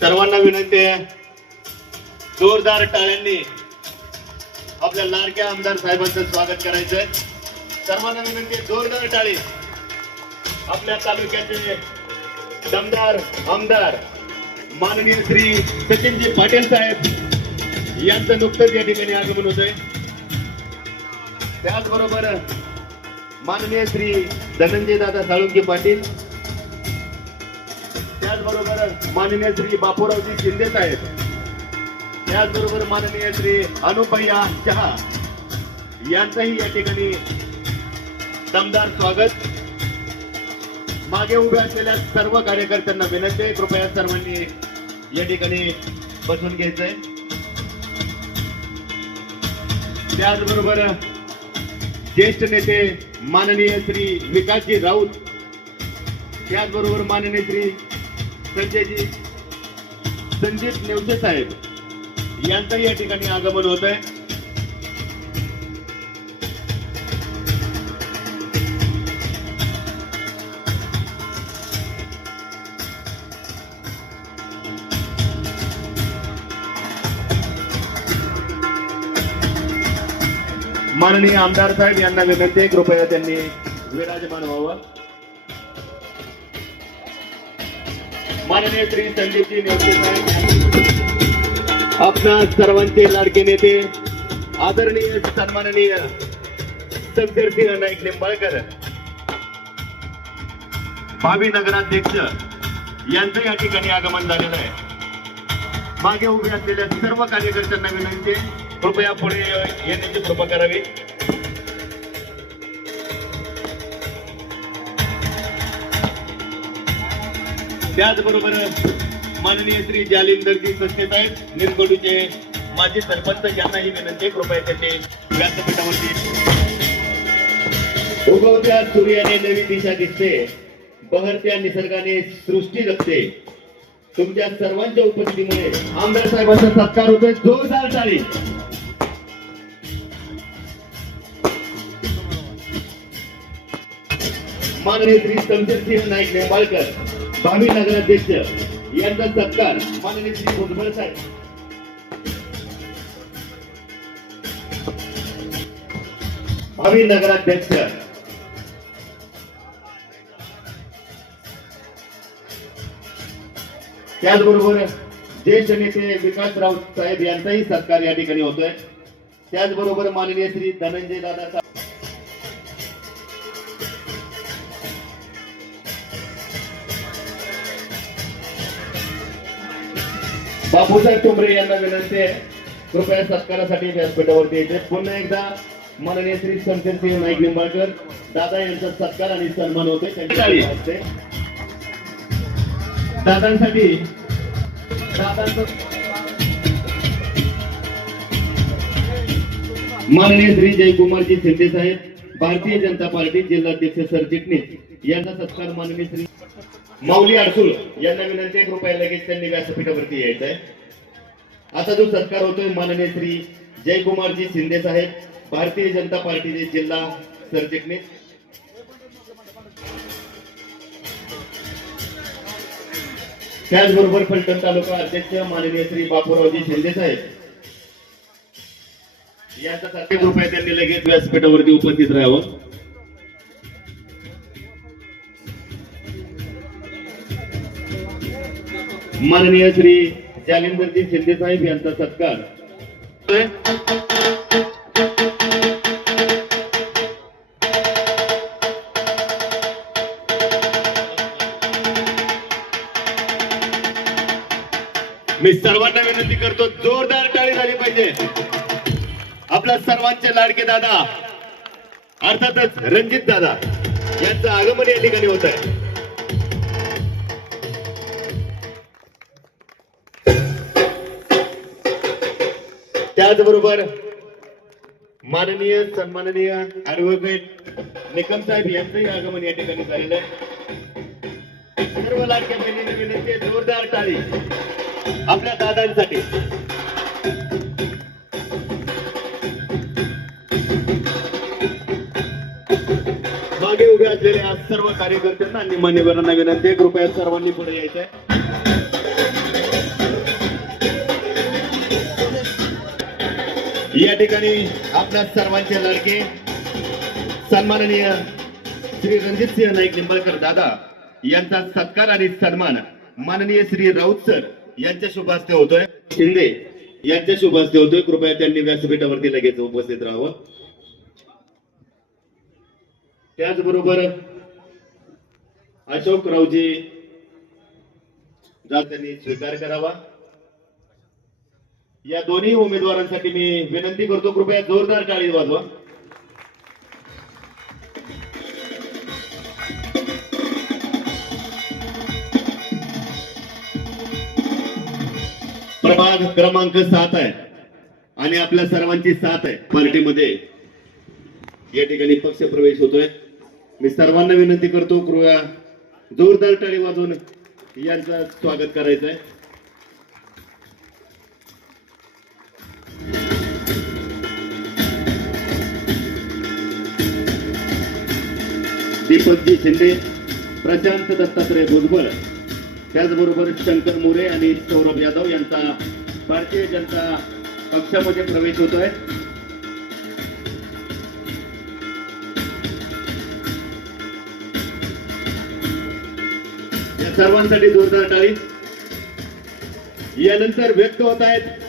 सर्वांना विनंती आहे, जोरदार टाळ्यांनी आपल्या लाडक्या आमदार साहेबांचं स्वागत करायचंय. सर्वांना विनंती आहे, जोरदार टाळी. आपल्या तालुक्याचे दमदार आमदार माननीय श्री सचिनजी पाटील साहेब यांचं नुकतंच या ठिकाणी आगमन होतंय. त्याचबरोबर माननीय श्री धनंजय दादा साळुंके पाटील, त्याचबरोबर माननीय श्री बापूरावजी शिंदे साहेब, त्याचबरोबर माननीय श्री अनुपैया शहा यांचंही या ठिकाणी दमदार स्वागत. मागे उभ्या असलेल्या सर्व कार्यकर्त्यांना विनंती आहे, कृपया सर्वांनी या ठिकाणी बसून घ्यायचंय. त्याचबरोबर ज्येष्ठ नेते माननीय श्री विकासजी राऊत, त्याचबरोबर माननीय श्री संजीत नेवसे साहेब यांचंही या ठिकाणी आगमन होत आहे. माननीय आमदार साहेब यांना विनंती आहे, कृपया त्यांनी विराजमान व्हावं. माननीय श्री संदीपजी नेवसे साहेब, आपणा सर्वांचे लाडके नेते आदरणीय सन्माननीय शमशेरसिंह नाईक निंबाळकर, भावी नगराध्यक्ष यांचं या ठिकाणी आगमन झालेलं आहे. मागे उभे असलेल्या सर्व कार्यकर्त्यांना विनंती आहे, कृपया पुढे येण्याची कृपा करावी. त्याचबरोबर माननीय श्री जालिंदरजी सस्ते साहेब निरगोडीचे माजी सरपंच यांनाही विनंती, कृपया त्यांनी व्यासपीठावरती. उगवत्या सूर्याने नवी दिशा दिसते, बहरत्या निसर्गाने सृष्टी जगते. तुमच्या सर्वांच्या उपस्थितीमुळे आमदार साहेबांचा सत्कार होतोय. जोरदार टाळी. माननीय श्री शमशेरसिंह नाईक निंबाळकर, भावी नगराध्यक्ष यांचा सत्कार माननीय श्री भुजबळ साहेब. भावी नगराध्यक्ष त्याचबरोबर ज्येष्ठ नेते विकास राऊत साहेब यांचाही सत्कार या ठिकाणी होतोय. त्याचबरोबर माननीय श्री धनंजय दादा साहेब, बापूसाहेब टोंबरे यांना विनंती आहे, कृपया सत्कारासाठी व्यासपीठावरती यायचे. पुन्हा एकदा माननीय श्री शमशेरसिंह नाईक निंबाळकर दादा यांचा सत्कार आणि सन्मान होतोय. त्यांच्या हस्ते दादांसाठी माननीय श्री जयकुमारजी शिंदे साहेब, भारतीय जनता पार्टी जिल्हाध्यक्ष सरचिटणीस यांचा सत्कार माननीय श्री माऊली अडसूळ यांना विनंती आहे, कृपया लगेच त्यांनी व्यासपीठावरती यायचं आहे. आता जो सत्कार होतोय माननीय श्री जयकुमारजी शिंदे साहेब, भारतीय जनता पार्टीचे जिल्हा सरचिटणीस. त्याचबरोबर फलटण तालुका अध्यक्ष माननीय श्री बापूरावजी शिंदे साहेब यांचा सत्कार, कृपया त्यांनी लगेच व्यासपीठावरती उपस्थित राहावं. माननीय श्री जालिंदरजी शिंदे साहेब यांचा सत्कार. मी सर्वांना विनंती करतो, जोरदार टाळी झाली पाहिजे. आपल्या सर्वांचे लाडके दादा अर्थातच रणजित दादा यांचं आगमन या ठिकाणी होत आहे. त्याचबरोबर माननीय सन्माननीय ऍडव्होकेट निकम साहेब यांचंही आगमन या ठिकाणी झालेलं आहे. सर्व लाडक्या बहिणींना विनंती आहे, जोरदार टाळी आपल्या दादांसाठी. मागे उभे असलेल्या सर्व कार्यकर्त्यांना आणि मान्यवरांना विनंती आहे, कृपया सर्वांनी पुढे यायचंय. या ठिकाणी आपल्या सर्वांचे लाडके सन्माननीय श्री रणजितसिंह नाईक निंबाळकर दादा यांचा सत्कार आणि सन्मान माननीय श्री राऊत सर यांच्या शुभ हस्ते होतोय. शिंदे यांच्या शुभ हस्ते होतोय. कृपया त्यांनी व्यासपीठावरती लगेच उपस्थित राहावं. त्याचबरोबर अशोकरावजी त्यांनी स्वीकार करावा. या दोन्ही उमेदवारांसाठी मी विनंती करतो, कृपया जोरदार टाळी वाजवा. प्रभाग क्रमांक 7 आहे आणि आपल्या सर्वांची साथ आहे. पार्टीमध्ये या ठिकाणी पक्ष प्रवेश होतोय. मी सर्वांना विनंती करतो, कृपया जोरदार टाळी वाजवून यांचं स्वागत करायचं आहे. दीपकजी शिंदे, प्रशांत दत्तात्रय भुजबळ, त्याचबरोबर शंकर मोरे आणि सौरभ यादव यांचा भारतीय जनता पक्षामध्ये प्रवेश होतोय. या सर्वांसाठी जोरदार टाळी. यानंतर व्यक्त होत आहेत